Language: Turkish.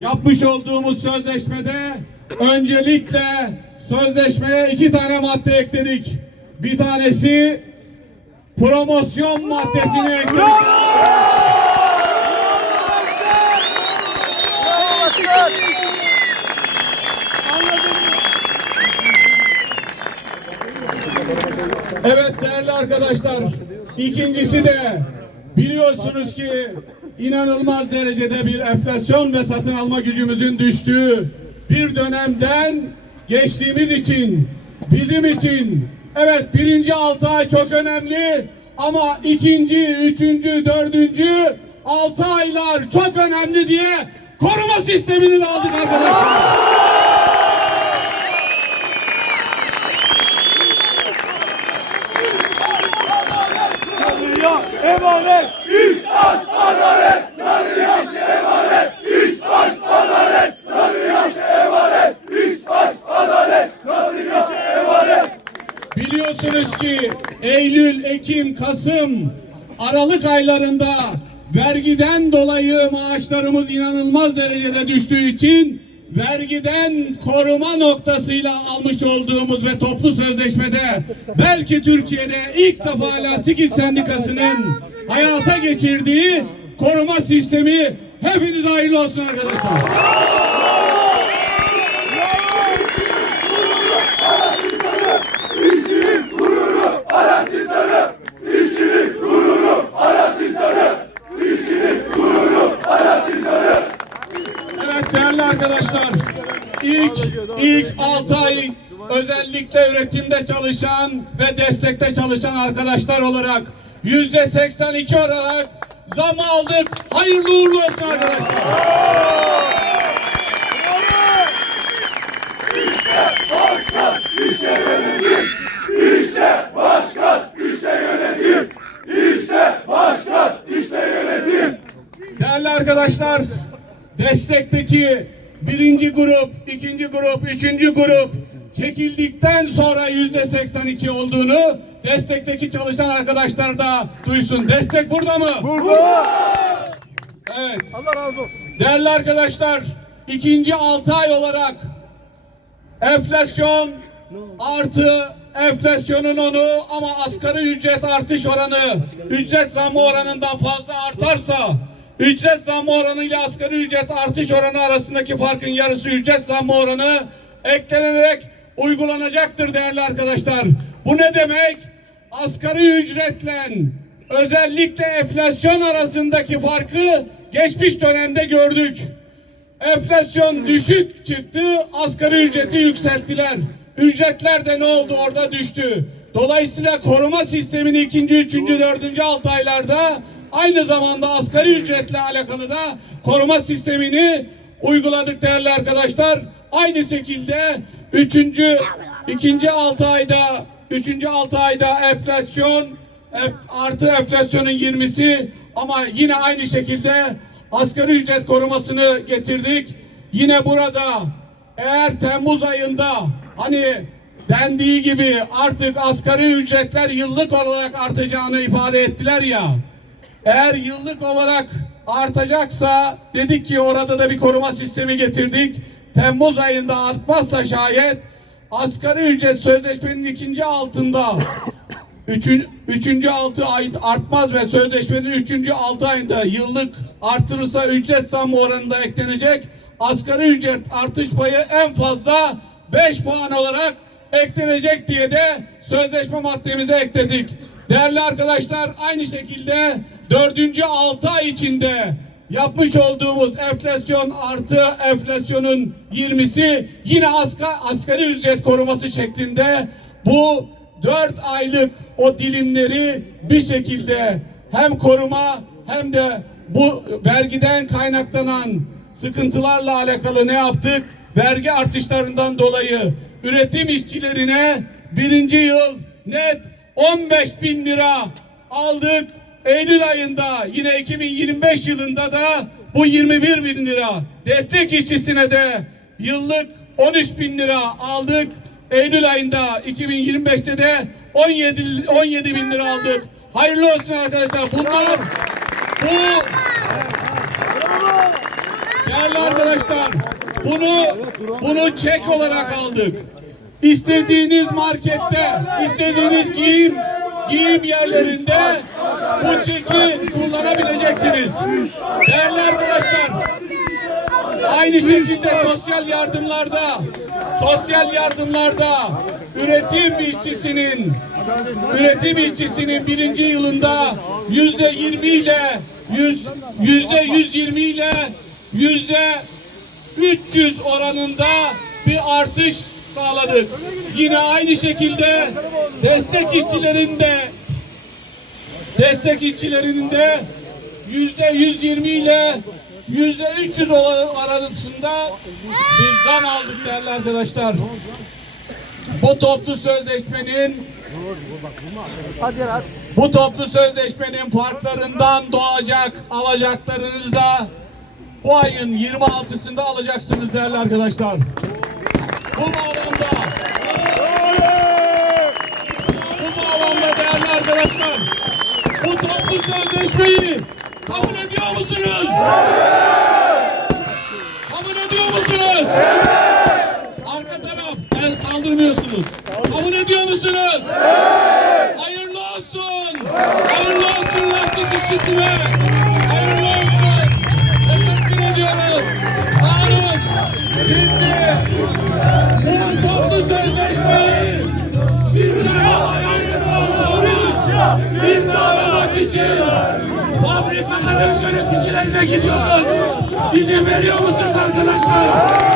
Yapmış olduğumuz sözleşmede öncelikle sözleşmeye iki tane madde ekledik. Bir tanesi promosyon maddesini ekledik. Evet değerli arkadaşlar. ikincisi de biliyorsunuz ki inanılmaz derecede bir enflasyon ve satın alma gücümüzün düştüğü bir dönemden geçtiğimiz için bizim için evet birinci altı ay çok önemli ama ikinci, üçüncü, dördüncü altı aylar çok önemli diye koruma sistemini aldık arkadaşlar. Emanet. İş aş adalet. Sarıya emanet. İş aş adalet. Sarıya emanet. İş aş adalet. Sarıya emanet. Biliyorsunuz ki Eylül, Ekim, Kasım, Aralık aylarında vergiden dolayı maaşlarımız inanılmaz derecede düştüğü için vergiden koruma noktasıyla almış olduğumuz ve toplu sözleşmede belki Türkiye'de ilk defa Lastik İş Sendikası'nın hayata geçirdiği koruma sistemi hepinize hayırlı olsun arkadaşlar. Değerli arkadaşlar, ilk ilk 6 ay özellikle üretimde çalışan ve destekte çalışan arkadaşlar olarak yüzde 82 olarak zam aldık. Hayırlı uğurlu olsun arkadaşlar. Değerli arkadaşlar, destekteki birinci grup, ikinci grup, üçüncü grup çekildikten sonra yüzde 82 olduğunu destekteki çalışan arkadaşlar da duysun. Destek burada mı? Burada. Evet. Allah razı olsun. Değerli arkadaşlar, ikinci altı ay olarak enflasyon artı enflasyonun onu ama asgari ücret artış oranı ücret zammı oranından fazla artarsa ücret zammı oranı ile asgari ücret artış oranı arasındaki farkın yarısı ücret zammı oranı eklenerek uygulanacaktır değerli arkadaşlar. Bu ne demek? Asgari ücretle özellikle enflasyon arasındaki farkı geçmiş dönemde gördük. Enflasyon düşük çıktı, asgari ücreti yükselttiler. Ücretler de ne oldu orada düştü. Dolayısıyla koruma sistemini ikinci, üçüncü, dördüncü altı aylarda aynı zamanda asgari ücretle alakalı da koruma sistemini uyguladık değerli arkadaşlar. Aynı şekilde üçüncü, ikinci altı ayda, üçüncü altı ayda enflasyon artı enflasyonun 20'si ama yine aynı şekilde asgari ücret korumasını getirdik. Yine burada eğer Temmuz ayında hani dendiği gibi artık asgari ücretler yıllık olarak artacağını ifade ettiler ya. Eğer yıllık olarak artacaksa dedik ki orada da bir koruma sistemi getirdik. Temmuz ayında artmazsa şayet asgari ücret sözleşmenin ikinci altında Üçün, üçüncü altı ay artmaz ve sözleşmenin üçüncü altı ayında yıllık artırırsa ücret zammı oranında eklenecek. Asgari ücret artış payı en fazla 5 puan olarak eklenecek diye de sözleşme maddemize ekledik. Değerli arkadaşlar aynı şekilde dördüncü altı ay içinde yapmış olduğumuz enflasyon artı enflasyonun 20'si yine asgari, asgari ücret koruması şeklinde bu dört aylık o dilimleri bir şekilde hem koruma hem de bu vergiden kaynaklanan sıkıntılarla alakalı ne yaptık? Vergi artışlarından dolayı üretim işçilerine birinci yıl net 15 bin lira aldık. Eylül ayında yine 2025 yılında da bu 21 bin lira. Destek işçisine de yıllık 13 bin lira aldık. Eylül ayında 2025'te de 17 17 bin lira aldık. Hayırlı olsun arkadaşlar. Bunlar bu Değerli arkadaşlar, bunu bunu çek olarak aldık. İstediğiniz markette, istediğiniz giyim giyim yerlerinde bu çeki kullanabileceksiniz. Değerli arkadaşlar, aynı şekilde sosyal yardımlarda, sosyal yardımlarda üretim işçisinin üretim işçisinin birinci yılında yüzde yirmi ile yüz yüzde yüz yirmi ile yüzde 300 oranında bir artış sağladık. Yine aynı şekilde destek işçilerin de destek işçilerinin de yüzde 120 ile yüzde 300 olan arasında bir zam aldık değerli arkadaşlar. Bu toplu sözleşmenin bu toplu sözleşmenin farklarından doğacak alacaklarınız da bu ayın 26'sında alacaksınız değerli arkadaşlar. Bu bağlamda bu bağlamda değerli arkadaşlar bu toplu sözleşmeyi kabul ediyor musunuz? Kabul ediyor musunuz? Arka taraf el kaldırmıyorsunuz. Kabul ediyor musunuz? Hayırlı olsun. Hayırlı olsun lastik işçisine. İmzalamak için fabrikaların yöneticilerine gidiyoruz. İzin veriyor musunuz arkadaşlar?